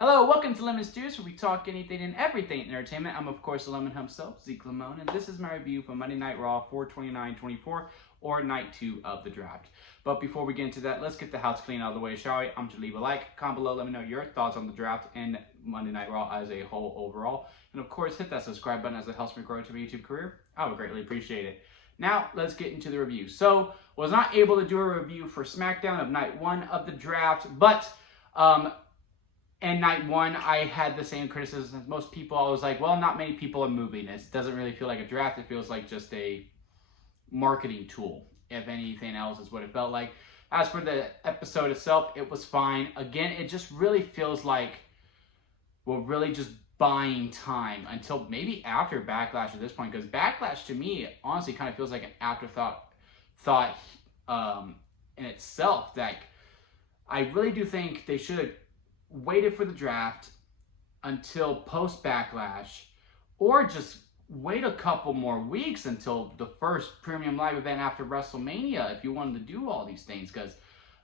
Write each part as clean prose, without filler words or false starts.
Hello, welcome to Lemon Stews, where we talk anything and everything in entertainment. I'm, of course, the Lemon himself, Zeke Lemon, and this is my review for Monday Night Raw 4/29/24, or Night 2 of the draft. But before we get into that, let's get the house clean out of the way, shall we? I'm to leave a like, comment below, let me know your thoughts on the draft and Monday Night Raw as a whole overall. And, of course, hit that subscribe button as it helps me grow to a YouTube career. I would greatly appreciate it. Now, let's get into the review. So, was not able to do a review for SmackDown of Night 1 of the draft, but and night one, I had the same criticism as most people. I was like, well, not many people are moving. It doesn't really feel like a draft. It feels like just a marketing tool, if anything else is what it felt like. As for the episode itself, it was fine. Again, it just really feels like we're really just buying time until maybe after Backlash at this point. Because Backlash, to me, honestly kind of feels like an afterthought in itself. Like, I really do think they should have waited for the draft until post Backlash, or just wait a couple more weeks until the first premium live event after WrestleMania if you wanted to do all these things. Because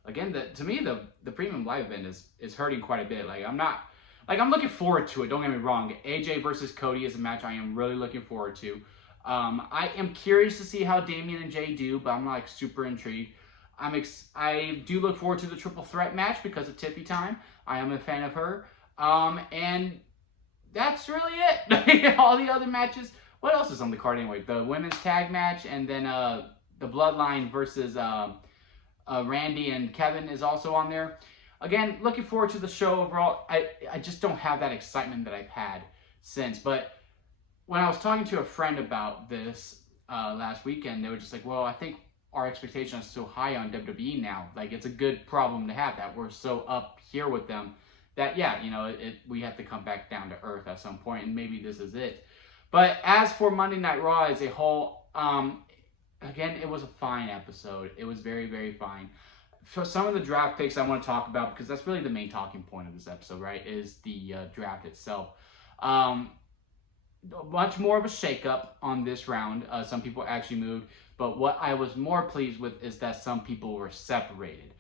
again, to me the premium live event is hurting quite a bit. I'm looking forward to it, don't get me wrong. AJ versus Cody is a match I am really looking forward to. I am curious to see how Damian and Jay do, but I'm not super intrigued. I do look forward to the triple threat match because of Tiffy Time. I am a fan of her. And that's really it. All the other matches. What else is on the card anyway? The women's tag match, and then the Bloodline versus Randy and Kevin is also on there. Again, looking forward to the show overall. I just don't have that excitement that I've had since. But when I was talking to a friend about this last weekend, they were just like, well, I think our expectation is so high on WWE now. Like, it's a good problem to have that we're so up here with them that, yeah, we have to come back down to earth at some point, and maybe this is it. But as for Monday Night Raw as a whole, again, it was a fine episode. It was very, very fine. For some of the draft picks I want to talk about, because that's really the main talking point of this episode, right, is the draft itself. Much more of a shakeup on this round. Some people actually moved. But what I was more pleased with is that some people were separated.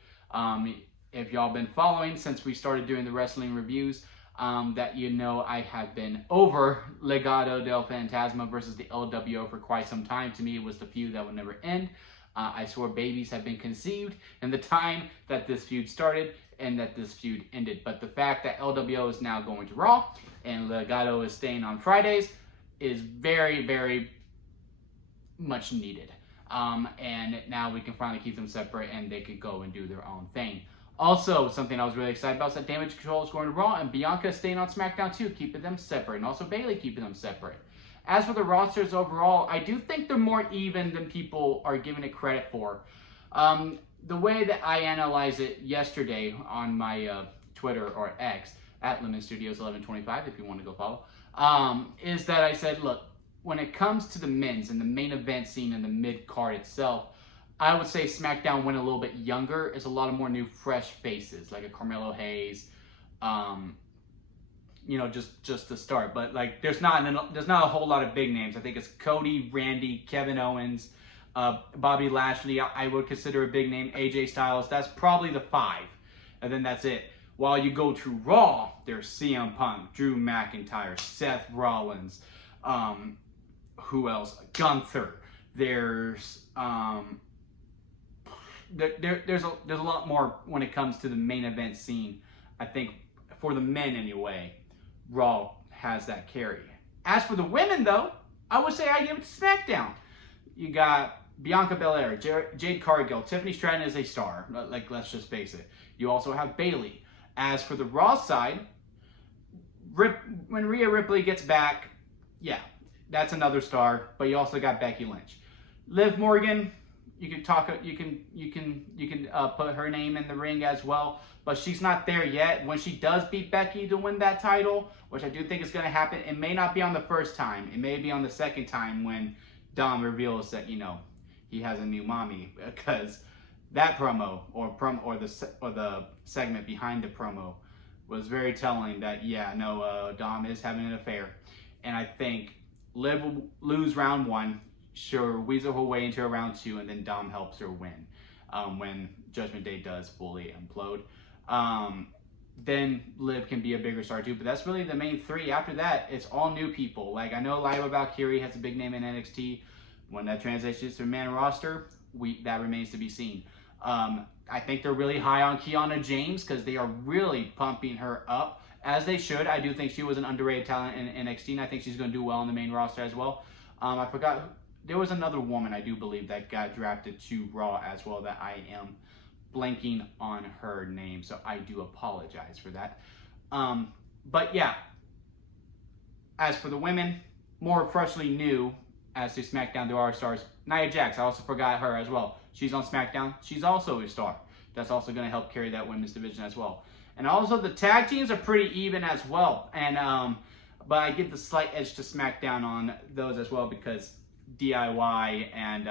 If y'all been following since we started doing the wrestling reviews, that I have been over Legado del Fantasma versus the LWO for quite some time. To me, it was the feud that would never end. I swore babies have been conceived in the time that this feud started and that this feud ended. But the fact that LWO is now going to Raw and Legado is staying on Fridays is very, very much needed. And now we can finally keep them separate and they could go and do their own thing. Also, something I was really excited about is that Damage Control is going to Raw and Bianca is staying on SmackDown too, keeping them separate. And also Bayley keeping them separate. As for the rosters overall, I do think they're more even than people are giving it credit for. The way that I analyzed it yesterday on my Twitter or X, at Lemon Studios 1125 if you want to go follow, is that I said, look, when it comes to the men's and the main event scene and the mid-card itself, I would say SmackDown went a little bit younger. It's a lot of more new, fresh faces, like a Carmelo Hayes, just to start. But like, there's not a whole lot of big names. I think it's Cody, Randy, Kevin Owens, Bobby Lashley. I would consider a big name. AJ Styles. That's probably the 5, and then that's it. While you go to Raw, there's CM Punk, Drew McIntyre, Seth Rollins. Who else? Gunther. There's there's a lot more when it comes to the main event scene. I think for the men anyway, Raw has that carry. As for the women though, I would say I give it to SmackDown. You got Bianca Belair, Jade Cargill, Tiffany Stratton is a star. Like, let's just face it. You also have Bayley. As for the Raw side, when Rhea Ripley gets back, yeah, that's another star. But you also got Becky Lynch, Liv Morgan. You can put her name in the ring as well, but she's not there yet. When she does beat Becky to win that title, which I do think is going to happen, it may not be on the first time. It may be on the second time when Dom reveals that he has a new mommy, because that promo or the segment behind the promo was very telling that Dom is having an affair, and I think Liv will lose round 1. She'll weasel her way into round 2, and then Dom helps her win when Judgment Day does fully implode. then Liv can be a bigger star too. But that's really the main three. After that, it's all new people. Like, I know Lyra Valkyrie has a big name in NXT. When that transitions to a main roster, that remains to be seen. I think they're really high on Kiana James because they are really pumping her up, as they should. I do think she was an underrated talent in NXT, and I think she's going to do well on the main roster as well. I forgot, there was another woman, I do believe, that got drafted to Raw as well that I am blanking on her name, so I do apologize for that. But yeah, as for the women, more freshly new as to SmackDown, there are stars. Nia Jax, I also forgot her as well. She's on SmackDown. She's also a star. That's also going to help carry that women's division as well. And also the tag teams are pretty even as well. And but I give the slight edge to SmackDown on those as well because DIY and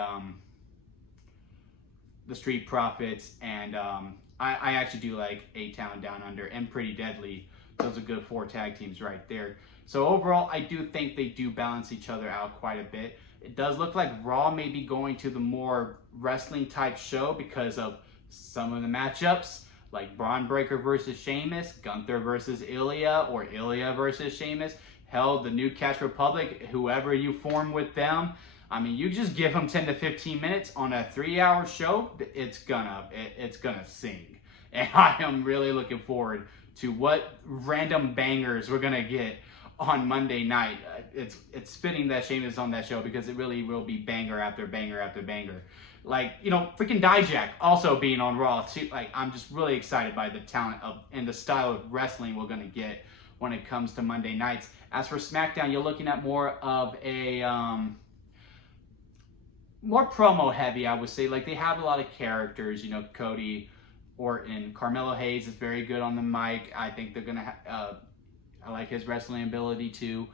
the Street Profits and I actually do like A-Town Down Under and Pretty Deadly. Those are good 4 tag teams right there. So overall, I do think they do balance each other out quite a bit. It does look like Raw may be going to the more wrestling type show because of some of the matchups, like Braun Breaker versus Sheamus, Gunther versus Ilya, or Ilya versus Sheamus. Hell, the New Catch Republic, whoever you form with them. I mean, you just give them 10 to 15 minutes on a 3-hour show, it's gonna sing. And I am really looking forward to what random bangers we're gonna get on Monday night. It's fitting that Sheamus is on that show because it really will be banger after banger after banger. Like, you know, freaking Dijak also being on Raw too. Like, I'm just really excited by the talent of and the style of wrestling we're gonna get when it comes to Monday nights. As for SmackDown, you're looking at more of a more promo heavy, I would say. Like, they have a lot of characters, you know, Cody Orton, Carmelo Hayes is very good on the mic. I think they're gonna I like his wrestling ability too.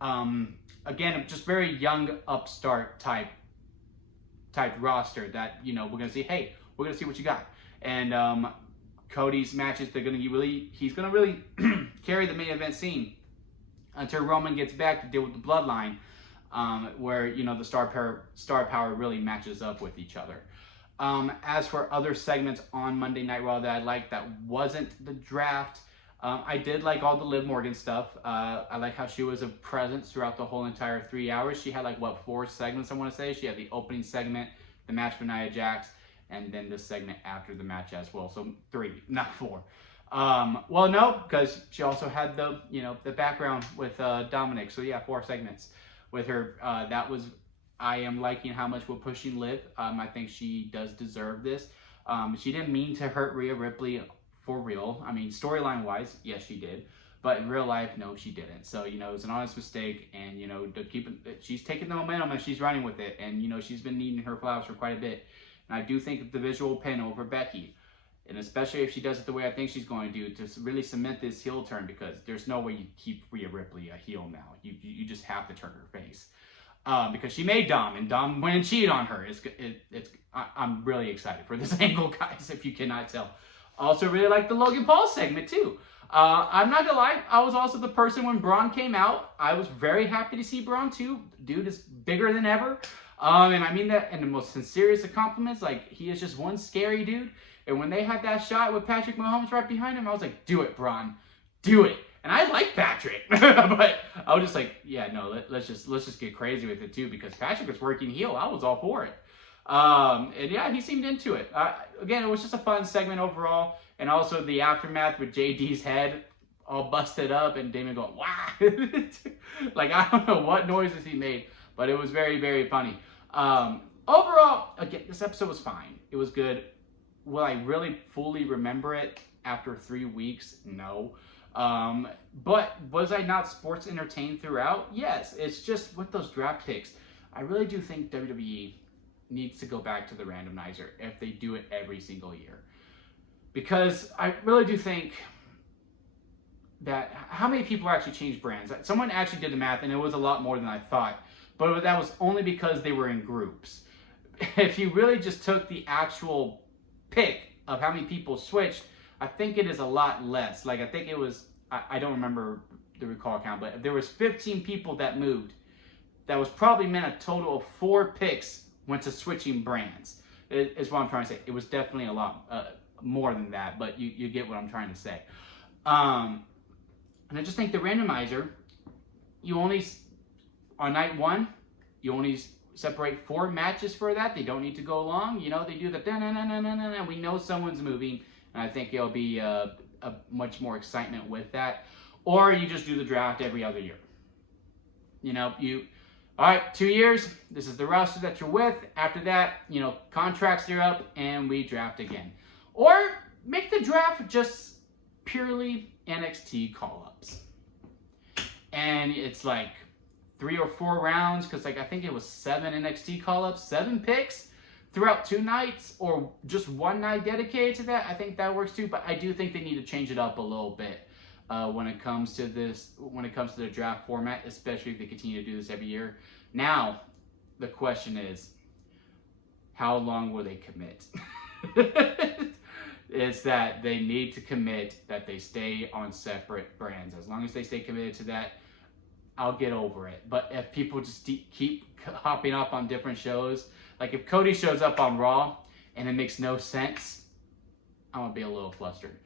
Again, just very young upstart type roster that, you know, we're gonna see, hey, we're gonna see what you got. And Cody's matches, he's gonna really carry the main event scene until Roman gets back to deal with the bloodline, where, you know, the star power really matches up with each other. As for other segments on Monday Night Raw that I liked that wasn't the draft, I did like all the Liv Morgan stuff. I like how she was a presence throughout the whole entire 3 hours. She had like, what, 4 segments, I want to say. She had the opening segment, the match for Nia Jax, and then the segment after the match as well. So 3, not 4. Well, no, because she also had the, you know, the background with Dominic. So yeah, 4 segments with her. I am liking how much we're pushing Liv. I think she does deserve this. She didn't mean to hurt Rhea Ripley for real. I mean, storyline wise, yes, she did. But in real life, no, she didn't. So, you know, it was an honest mistake. And, you know, she's taking the momentum and she's running with it. And, you know, she's been needing her flowers for quite a bit. And I do think the visual pin over Becky, and especially if she does it the way I think she's going to do, to really cement this heel turn, because there's no way you keep Rhea Ripley a heel now. You just have to turn her face. Because she made Dom, and Dom went and cheated on her. I'm really excited for this angle, guys, if you cannot tell. Also really like the Logan Paul segment, too. I'm not gonna lie, I was also the person when Braun came out. I was very happy to see Braun, too. Dude is bigger than ever. And I mean that in the most sincerest of compliments. Like, he is just one scary dude. And when they had that shot with Patrick Mahomes right behind him, I was like, do it, Braun. Do it. And I like Patrick. But I was just like, yeah, no, let's just get crazy with it, too. Because Patrick was working heel. I was all for it. And yeah, he seemed into it. Again, it was just a fun segment overall. And also the aftermath with JD's head all busted up and Damon going, wow. Like, I don't know what noises he made, but it was very, very funny. Overall, again, this episode was fine. It was good. Will I really fully remember it after 3 weeks? No. But was I not sports entertained throughout? Yes. It's just with those draft picks, I really do think WWE needs to go back to the randomizer if they do it every single year. Because I really do think that how many people actually change brands? Someone actually did the math, and it was a lot more than I thought. But that was only because they were in groups. If you really just took the actual pick of how many people switched, I think it is a lot less. Like, I think it was, I don't remember the recall count, but if there was 15 people that moved, that was probably meant a total of 4 picks went to switching brands. Is what I'm trying to say. It was definitely a lot more than that, but you get what I'm trying to say. And I just think the randomizer, you only, on night 1, you only separate 4 matches for that. They don't need to go long. You know, they do the da-na-na-na-na-na. We know someone's moving, and I think it'll be a much more excitement with that. Or you just do the draft every other year. You know, all right, 2 years, this is the roster that you're with. After that, you know, contracts are up, and we draft again. Or make the draft just purely NXT call-ups. And it's like 3 or 4 rounds, because like I think it was 7 NXT call-ups, 7 picks throughout 2 nights, or just 1 night dedicated to that. I think that works too, but I do think they need to change it up a little bit when it comes to this, when it comes to the draft format, especially if they continue to do this every year. Now, the question is, how long will they commit? Is that they need to commit that they stay on separate brands. As long as they stay committed to that, I'll get over it. But if people just keep hopping up on different shows, like if Cody shows up on Raw and it makes no sense, I'm gonna be a little flustered.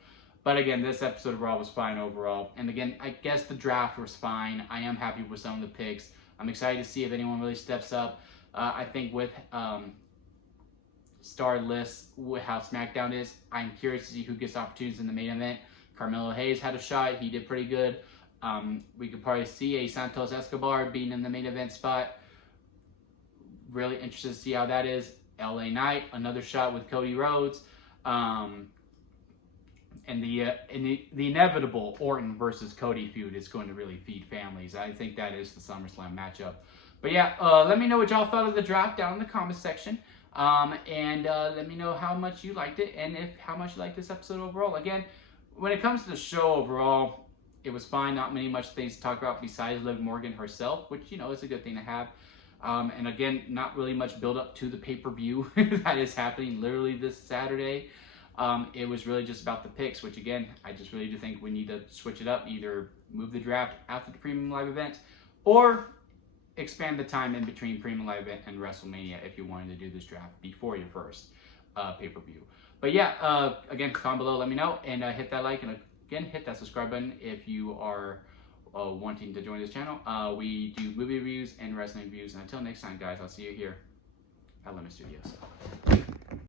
But again, this episode of Raw was fine overall. And again, I guess the draft was fine. I am happy with some of the picks. I'm excited to see if anyone really steps up. I think with star lists, with how SmackDown is, I'm curious to see who gets opportunities in the main event. Carmelo Hayes had a shot. He did pretty good. We could probably see a Santos Escobar being in the main event spot. Really interested to see how that is. LA Knight, another shot with Cody Rhodes. And the inevitable Orton versus Cody feud is going to really feed families. I think that is the SummerSlam matchup. But yeah, let me know what y'all thought of the draft down in the comment section. And let me know how much you liked it, and how much you liked this episode overall. Again, when it comes to the show overall, it was fine. Not much things to talk about besides Liv Morgan herself, which, you know, is a good thing to have. And again, not really much build up to the pay-per-view that is happening literally this Saturday. It was really just about the picks, which again, I just really do think we need to switch it up. Either move the draft after the Premium Live event, or expand the time in between Premium Live event and WrestleMania if you wanted to do this draft before your first pay-per-view. But yeah, again, comment below, let me know, and hit that like, and again, hit that subscribe button if you are wanting to join this channel. We do movie reviews and wrestling reviews, and until next time, guys, I'll see you here at Lemon Studios.